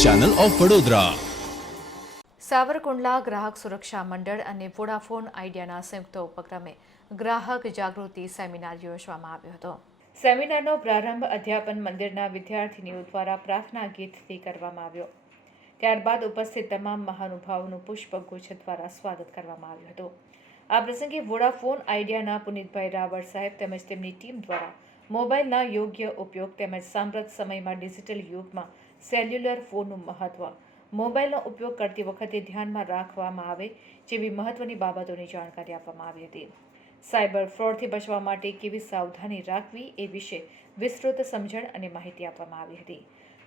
Channel of Vadodara. Savarkundla ગ્રાહક સુરક્ષા મંડળ અને વોડાફોન આઈડિયાના સંયુક્ત ઉપક્રમે ગ્રાહક જાગૃતિ સેમિનાર યોજવામાં આવ્યો હતો. સેમિનારનો પ્રારંભ અધ્યાપન મંદિરના વિદ્યાર્થીનીઓ દ્વારા પ્રાર્થના ગીતથી કરવામાં આવ્યો. ત્યારબાદ ઉપસ્થિત તમામ મહાનુભાવોનું પુષ્પગુચ્છ દ્વારા સ્વાગત કરવામાં આવ્યું હતું. આ પ્રસંગે વોડાફોન આઈડિયાના પુનિતભાઈ રાવળ સાહેબ તેમજ તેમની ટીમ દ્વારા મોબાઈલના યોગ્ય ઉપયોગ તેમજ સાંપ્રત સમયમાં ડિજિટલ યુગમાં સેલ્યુલર ફોનનું મહત્ત્વ મોબાઈલનો ઉપયોગ કરતી વખતે ધ્યાનમાં રાખવામાં આવે જેવી મહત્ત્વની બાબતોની જાણકારી આપવામાં આવી હતી. સાયબર ફ્રોડથી બચવા માટે કેવી સાવધાની રાખવી એ વિશે વિસ્તૃત સમજણ અને માહિતી આપવામાં આવી હતી.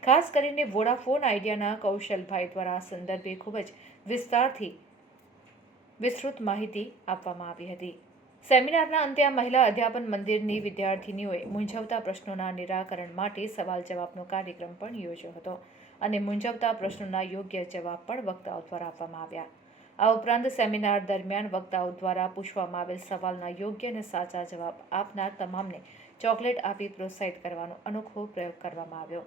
ખાસ કરીને વોડાફોન આઈડિયાના કૌશલભાઈ દ્વારા આ સંદર્ભે ખૂબ જ વિસ્તારથી વિસ્તૃત માહિતી આપવામાં આવી હતી. સેમિનારના અંતે આ મહિલા અધ્યાપન મંદિરની વિદ્યાર્થીનીઓએ મૂંઝવતા પ્રશ્નોના નિરાકરણ માટે સવાલ જવાબનો કાર્યક્રમ પણ યોજ્યો હતો અને મૂંઝવતા પ્રશ્નોના યોગ્ય જવાબ પણ વક્તાઓ દ્વારા આપવામાં આવ્યા. આ ઉપરાંત સેમિનાર દરમિયાન વક્તાઓ દ્વારા પૂછવામાં આવેલ સવાલના યોગ્ય અને સાચા જવાબ આપનાર તમામને ચોકલેટ આપી પ્રોત્સાહિત કરવાનો અનોખો પ્રયોગ કરવામાં આવ્યો.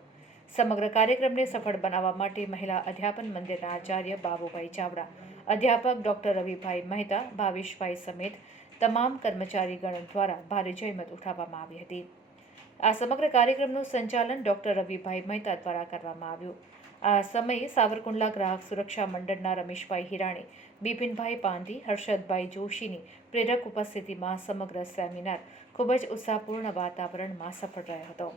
સમગ્ર કાર્યક્રમને સફળ બનાવવા માટે મહિલા અધ્યાપન મંદિરના આચાર્ય બાબુભાઈ ચાવડા, અધ્યાપક ડોક્ટર રવિભાઈ મહેતા, ભાવેશભાઈ સમેત તમામ કર્મચારીગણ દ્વારા ભારે જહેમત ઉઠાવવામાં આવી હતી. આ સમગ્ર કાર્યક્રમનું સંચાલન ડોક્ટર રવિભાઈ મહેતા દ્વારા કરવામાં આવ્યું. આ સમયે સાવરકુંડલા ગ્રાહક સુરક્ષા મંડળના રમેશભાઈ હિરાણી, બિપિનભાઈ પાંધી, હર્ષદભાઈ જોશીની પ્રેરક ઉપસ્થિતિમાં સમગ્ર સેમિનાર ખૂબ જ ઉત્સાહપૂર્ણ વાતાવરણમાં સફળ રહ્યો હતો.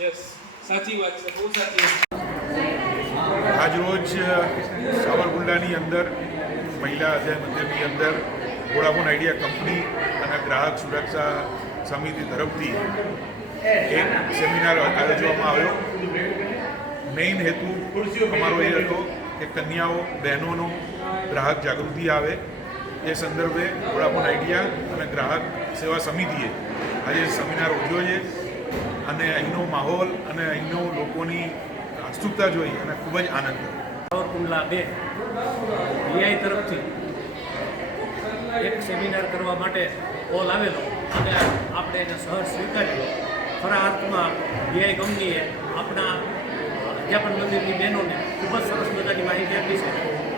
યસ સાચી વાત છે, બહુ સાચી આજરોજ સાવરકુંડલાની અંદર, મહિલા અધ્યાય મંદિરની અંદર વોડાફોન આઈડિયા કંપની અને ગ્રાહક સુરક્ષા સમિતિ તરફથી એક સેમિનાર આયોજવામાં આવ્યો. મેઇન હેતુ અમારો એ હતો કે કન્યાઓ, બહેનોનો ગ્રાહક જાગૃતિ આવે. એ સંદર્ભે વોડાફોન આઈડિયા અને ગ્રાહક સેવા સમિતિએ આજે સેમિનાર ઉજવ્યો છે. અને અહીંનો માહોલ અને અહીંનો લોકોની ઉત્સુકતા જોઈ અને ખૂબ જ આનંદ થયો. બે વીઆઈ તરફથી એક સેમિનાર કરવા માટે કોલ આવેલો. અને આપણે એને સહજ સ્વીકાર્યો ખરા અર્થમાં વીઆઈ કંપનીએ આપણા અધ્યાપન મંદિરની બહેનોને ખૂબ જ સરસ મજાની માહિતી આપી છે.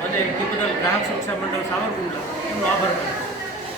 અને એ બદલ ગ્રાહક સુરક્ષા મંડળ સાવરકુંડલા એમનો આભાર માનું છું